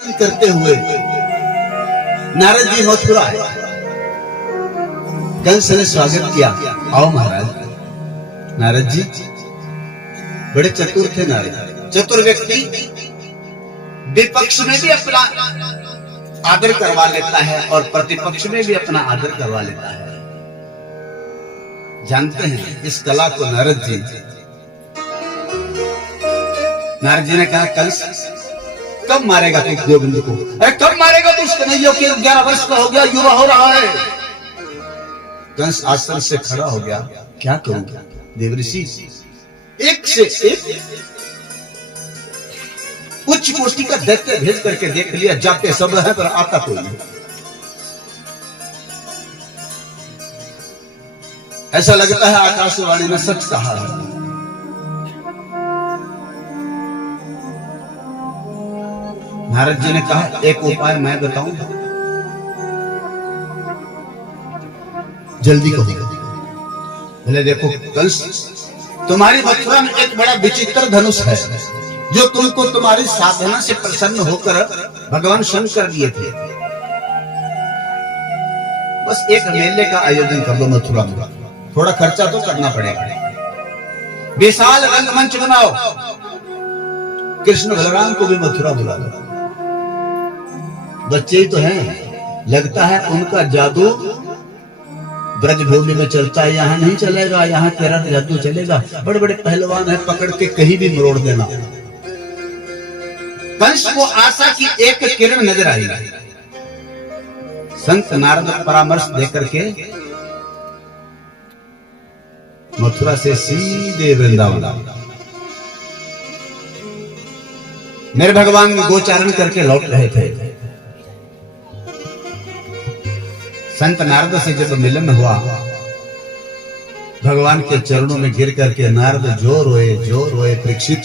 करते हुए नारद जी मथुरा आए। कंस ने स्वागत किया, आओ महाराज। नारद जी बड़े चतुर थे। नारद चतुर व्यक्ति विपक्ष में भी अपना आदर करवा लेता है और प्रतिपक्ष में भी अपना आदर करवा लेता है। जानते हैं इस कला को नारद जी। नारद जी ने कहा, कंस कब मारेगा तू गोविंद को? अरे कब मारेगा तू? उसके नहीं, 11 वर्ष का हो गया, युवा हो रहा है। कंस आसन से खड़ा हो गया, क्या करूंगा देवऋषि? एक से एक उच्च कोटि का दैत्य भेज करके देख लिया, जाते सब है पर आता कोई नहीं। ऐसा लगता है आकाशवाणी ने सच कहा है। नारद जी ने कहा, एक उपाय मैं बताऊं, जल्दी कहो। बोले, देखो कंस, तुम्हारी मथुरा में एक बड़ा विचित्र धनुष है जो तुमको तुम्हारी साधना से प्रसन्न होकर भगवान शंकर दिए थे। बस एक मेले का आयोजन कर दो मथुरा में, थोड़ा खर्चा तो करना पड़ेगा। विशाल रंगमंच बनाओ, कृष्ण बलराम को भी मथुरा बुला दो। बच्चे ही तो हैं, लगता है उनका जादू ब्रजभूमि में चलता है, यहाँ नहीं चलेगा, यहाँ तेरा जादू चलेगा। बड़े बड़े पहलवान है, पकड़ के कहीं भी मरोड़ देना। कंस को आशा की एक किरण नजर आई। संत नारद परामर्श देकर के मथुरा से सीधे वृंदावन मेरे भगवान गोचारण करके लौट रहे थे। संत नारद से जब मिलन हुआ, भगवान के चरणों में गिर करके नारद जो रोए। परीक्षित,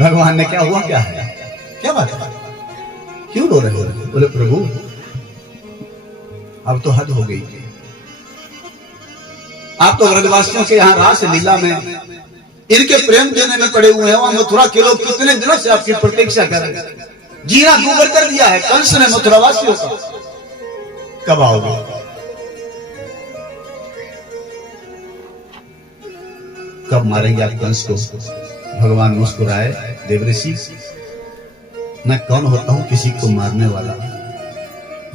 भगवान ने क्या हुआ, क्या है, क्या बात है, क्यों रो रहे हो? बोले, प्रभु अब तो हद हो गई। आप तो ब्रजवासियों के यहाँ रास लीला में इनके प्रेम देने में पड़े हुए हैं। वहां मथुरा के लोग कितने दिनों से आपकी प्रतीक्षा कर रहे हैं। जीना दूभर कर दिया है कंस ने मथुरावासियों का। कब आओगे? कब मारेंगे आप कंस को? भगवान मुस्कुराए, देवऋषि मैं कौन होता हूं किसी को मारने वाला?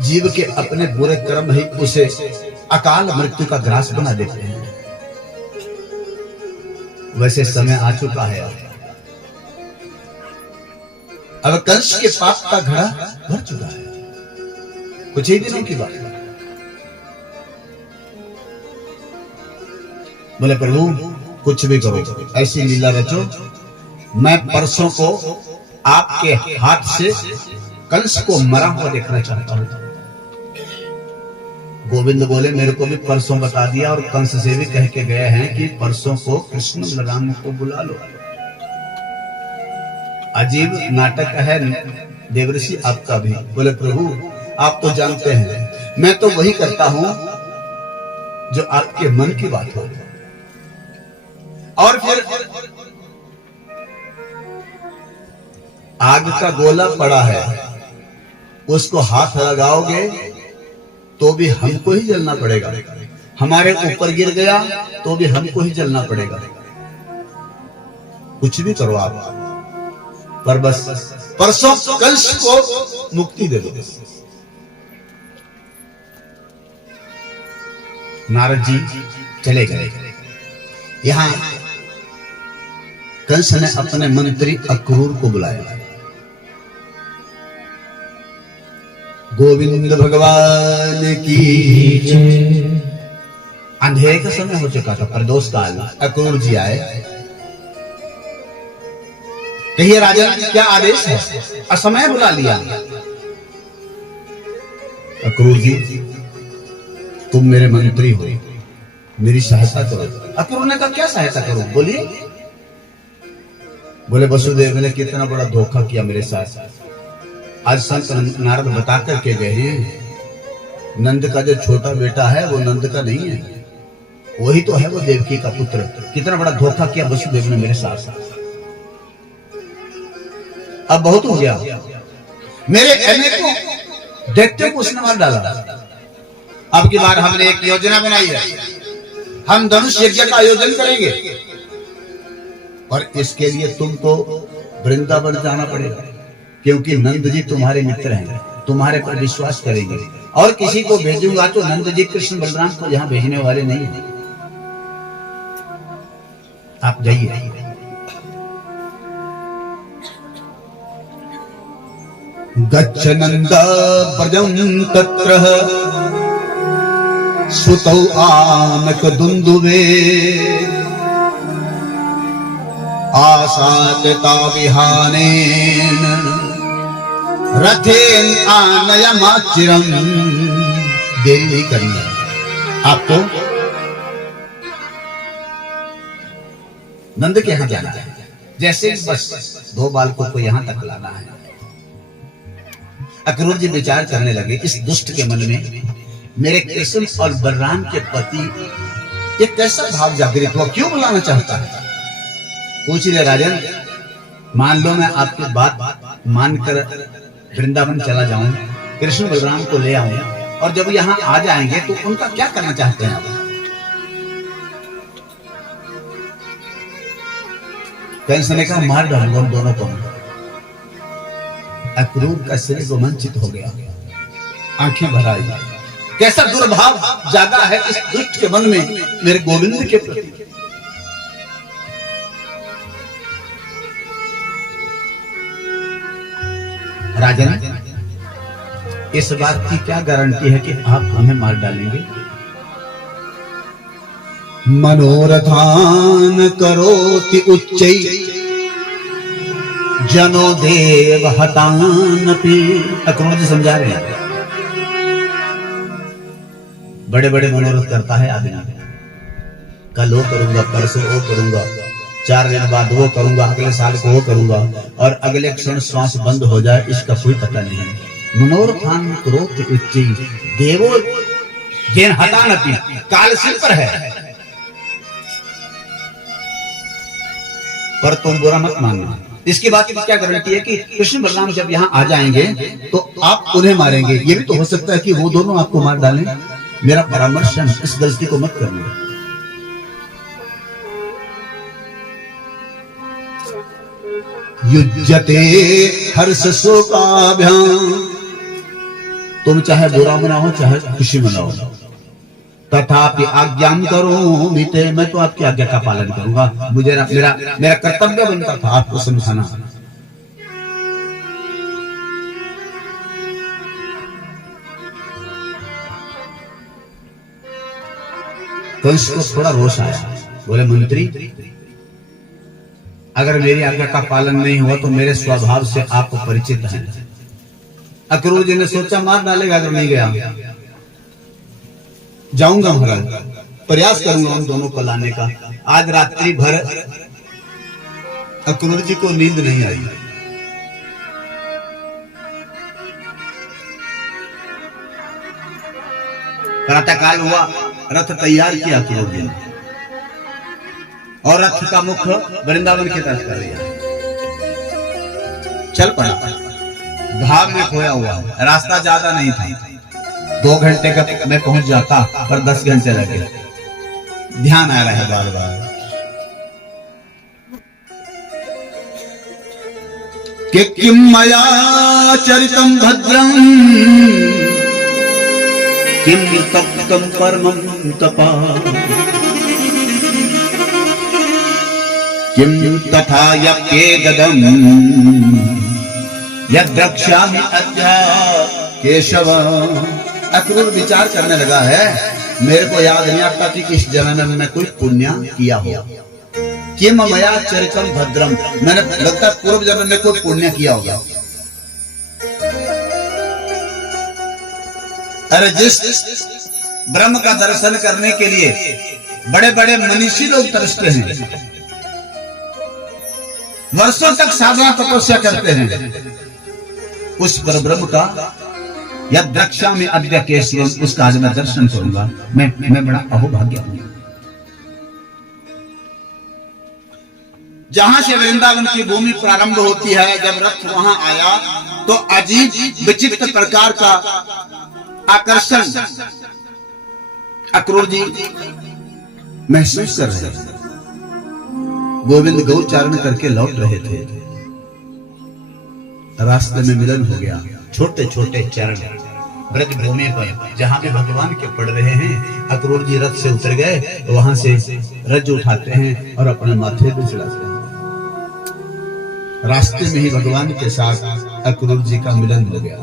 जीव के अपने बुरे कर्म ही उसे अकाल मृत्यु का ग्रास बना देते हैं। वैसे समय आ चुका है, अब कंस के पाप का घड़ा भर चुका है। कुछ ही दिनों की बात। बोले, प्रभु कुछ भी करो, ऐसी लीला रचो, मैं परसों को आपके हाथ से कंस को मरा हुआ देखना चाहता हूं। गोविंद बोले, मेरे को भी परसों बता दिया और कंस से भी कह के गए हैं कि परसों को कृष्ण बलराम को बुला लो। अजीब नाटक है देवऋषि आपका भी। बोले, प्रभु आप तो जानते हैं मैं तो वही करता हूं जो आपके मन की बात हो। और फिर आग का गोला पड़ा है, उसको हाथ लगाओगे तो भी हमको ही जलना पड़ेगा। हमारे ऊपर गिर गया तो भी हमको ही जलना पड़ेगा। कुछ भी करो आप, पर बस परसों कंस को मुक्ति दे दो। नारद जी चले गए। यहां कंस ने अपने मंत्री अक्रूर को बुलाया। गोविंद भगवान की जय। अंधेरे का समय हो चुका था, प्रदोष काल। अक्रूर जी आए। कहिए राजन क्या आदेश है? असमय बुला लिया। अक्रूर जी तुम मेरे मंत्री हो, मेरी सहायता करो। अक्रूर ने कहा, क्या सहायता करो? बोलिए। बोले, वसुदेव ने कितना बड़ा धोखा किया मेरे साथ। आज संत नारद बता करके गए हैं, नंद का जो छोटा बेटा है वो नंद का नहीं है, वही तो है वो देवकी का पुत्र। कितना बड़ा धोखा किया वसुदेव ने मेरे साथ। अब बहुत हो गया, मेरे एमए को देखते को उसने मार डाला। अब की बार हमने एक योजना बनाई है, हम धनुष यज्ञ का आयोजन करेंगे और इसके लिए तुमको वृंदावन जाना पड़ेगा, क्योंकि नंद जी तुम्हारे मित्र हैं, तुम्हारे पर विश्वास करेंगे। और किसी को भेजूंगा तो नंद जी कृष्ण बलराम को यहां भेजने वाले नहीं हैं, आप जाइए। गच्छ नंद ब्रजं तत्र सुतौ आनक दुंदुवे आसादता विहानेन रथेन आनयमाचिरम। देरी नहीं करनी है आपको, नंद के यहां जाना है। जैसे बस 2 बालकों को यहां तक लाना है। अक्रूर जी विचार करने लगे, इस दुष्ट के मन में मेरे कृष्ण और बलराम के प्रति एक कैसा भाव जागृत हुआ, क्यों बुलाना चाहता है। पूछ ले राजन, मान लो मैं आपकी बात मानकर वृंदावन चला जाऊं, कृष्ण बलराम को ले आऊं, और जब यहां आ जाएंगे तो उनका क्या करना चाहते हैं आप। कंस ने कहा मार डालूंगा उन दोनों को। अक्रूर का सिर रोमांचित हो गया, आंखें भर आई, कैसा दुर्भाव जागा है इस दुष्ट के मन में मेरे गोविंद के प्रति। राजन, इस बात की क्या गारंटी है कि आप हमें मार डालेंगे। मनोरथान करोति उच्चै जनो देव हतानपि। अक्रूर जी समझा रहे हैं, बड़े बड़े मनोरथ करता है आदमी, कल वो करूंगा, परसों वो करूंगा, 4 दिन बाद वो करूंगा, अगले साल को वो करूंगा, और अगले क्षण श्वास बंद हो जाए इसका कोई पता नहीं है। मनोरथान करोति उच्चै देवो जेन हतानपि, काल सिर पर है, पर तुम बुरा मत मानना। इसकी बात की क्या गारंटी है कि कृष्ण बलराम जब यहाँ आ जाएंगे तो आप उन्हें मारेंगे। ये भी तो हो सकता है कि वो दोनों आपको मार डालें। मेरा परामर्श है, इस गलती को मत करना। युज्यते हर्ष शोकाभ्याम, तुम चाहे बुरा मनाओ चाहे खुशी मनाओ, तथापि आज्ञाम करो बीते, मैं तो आपकी आज्ञा का पालन करूंगा। मुझे मेरा कर्तव्य बनता था आपको समझाना। कंस को थोड़ा रोष आया, बोले मंत्री अगर मेरी आज्ञा का पालन नहीं हुआ तो मेरे स्वभाव से आप परिचित हैं। अक्रूर जी ने सोचा मार डालेगा अगर नहीं गया। जाऊंगा महाराज, प्रयास करूंगा उन दोनों को लाने का। आज रात्रि भर अक्रूर जी को नींद नहीं आई। प्रातःकाल हुआ, रथ तैयार किया अक्रूर जी ने, और रथ का मुख वृंदावन की तरफ कर दिया। चल पड़ा, भाव में खोया हुआ, रास्ता ज्यादा नहीं था, 2 घंटे का मैं पहुंच जाता, पर 10 घंटे लगे। ध्यान आ रहा है बार बार कि किम मया चरितम भद्रम किम तप्तम परमं तपा किम तथा यप्येदम् यद्रक्ष्यामि अद्य केशव। अक्रूर विचार करने लगा है, मेरे को याद नहीं आता कि इस जन्म में कोई पुण्य किया हो। किम मया चरितम भद्रम, मैंने लगता पूर्व जन्म में कोई पुण्य किया होगा। अरे जिस ब्रह्म का दर्शन करने के लिए बड़े बड़े मनीषी लोग तरसते हैं, वर्षों तक साधना तपस्या करते हैं, उस पर ब्रह्म का या द्रक्षा में अद्य केशवम, उसका आज मैं दर्शन करूंगा। मैं बड़ा अहोभाग्य हूं। जहां से वृंदावन की भूमि प्रारंभ होती है, जब रथ वहां आया तो अजीब विचित्र प्रकार का आकर्षण अक्रूर जी महसूस कर रहे थे। गोविंद गौचारण करके लौट रहे थे, रास्ते में मिलन हो गया। छोटे छोटे चरण ब्रज भूमि पर जहां पे भगवान के पड़ रहे हैं, अक्रूर जी रथ से उतर गए, वहां से रज उठाते हैं और अपने माथे पे चढ़ाते हैं। रास्ते में ही भगवान के साथ अक्रूर जी का मिलन हो गया।